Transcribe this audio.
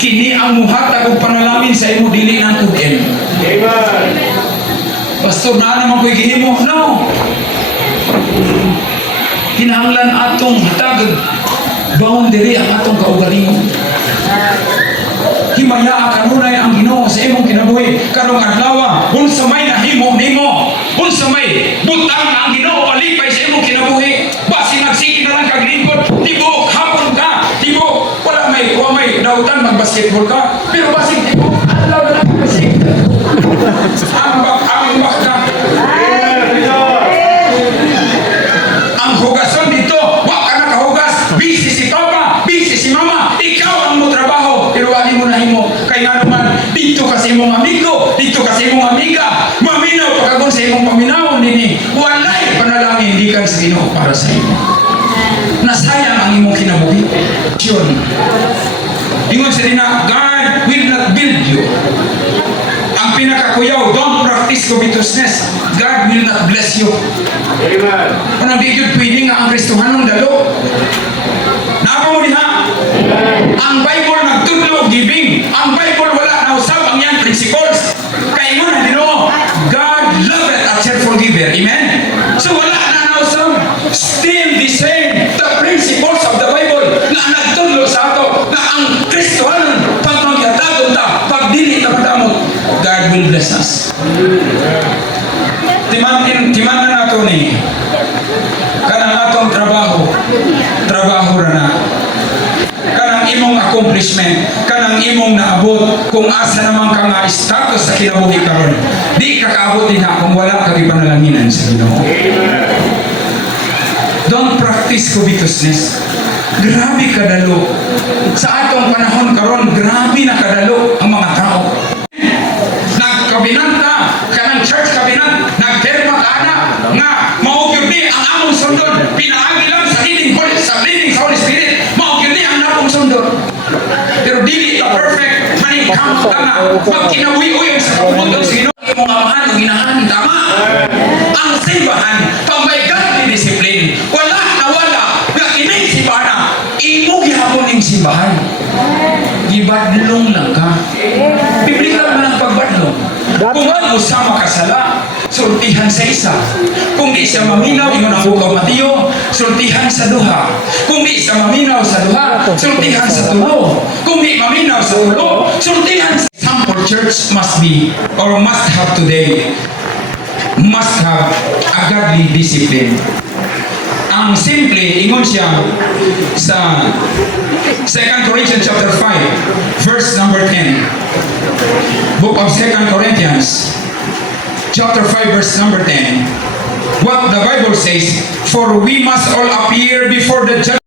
kini ang muhatag og panalangin sa imo dili nang tugin. Amen. Pastor, na naman ko'y gihimo? No. Kinahanglan atong hatag boundary ang atong kaugalingon. Himaya kanunay ang Ginoo sa imong kinabuhi karong adlaw. Unsa may nahimo nimo, unsa may butang ang Ginoo palipay sa imong kinabuhi, basi nagsige na lang kag lingkod, tibok hapon ka, tibok wala may dautan mag-basketball ka, pero basi tibok adlaw na lang kasi ambak ka. Ang hugason dito, wag ka nakahugas, busy si papa, busy si mama, ikaw ang mo trabaho, pero wag mo nahimo. Kaya naman, dito kasi imong amigo, dito kasi imong amiga, maminaw pagkagon sa imong paminaw nini, walay panalangin gikan sa Ginoo para sa imo. Nasayang ang imong kinabuhi. Yun. Ingon sa dina, God will not build you. Ang pinakakuyaw, don't practice covetousness. God will not bless you. Amen. Kung di yun pwede nga ang Kristohanong dalo. Napa mo diha? Ang Bible nagtudlo giving. Ang Bible wala na usab ang yan principles. Kaya mo na Ginoo, God loveth a cheerful giver. Amen? So wala na usab. Still the same. The principles of the Bible na nagtudlo sa ato na ang Kristohanon pag magyatagon ta, pag dili ta madamot, God will bless us. Timan na nato ni kanang atong trabaho ra na kanang imong accomplishment, kanang imong naabot, kung asa naman ka nga status sa kinabuhi karon, di ka kaabot din kung wala ka ipanalanginan sa Ginoo. Don't practice covetousness. Grabe kadalo sa atong panahon karon, grabe na kadalo ang mga tao. Nagkabinanta kanang church cabinet, nagterma ka na nga maugyod ni ang among sundon, pinaagi lang sa leading sa Holy Spirit, maugyod ni ang napong sundon. Pero dili ka perfect, maningkamot ka nga, magkinabuhi-uyon sa kapundong sa Ginoo, imong amahan o ginahan, tama? Ang simbahan, pag may godly discipline, wala nga kining simbahan, imo gihapon ning simbahan. Gibadlong lang ka. Biblikal man ang pagbadlong. Kung ano sa makasala, sultihan sa isa. Kung di siya maminaw, ingon ang bukaw Mateo, sultihan sa duha. Kung di siya maminaw sa duha, sultihan sa tulo. Kung di maminaw sa tulo, sultihan sa sample. Church must be, or must have today, must have a godly discipline. Ang simple, ingon siya sa 2 Corinthians chapter 5, verse number 10. Book of 2 Corinthians chapter 5, verse number 10. What the Bible says, for we must all appear before the judgment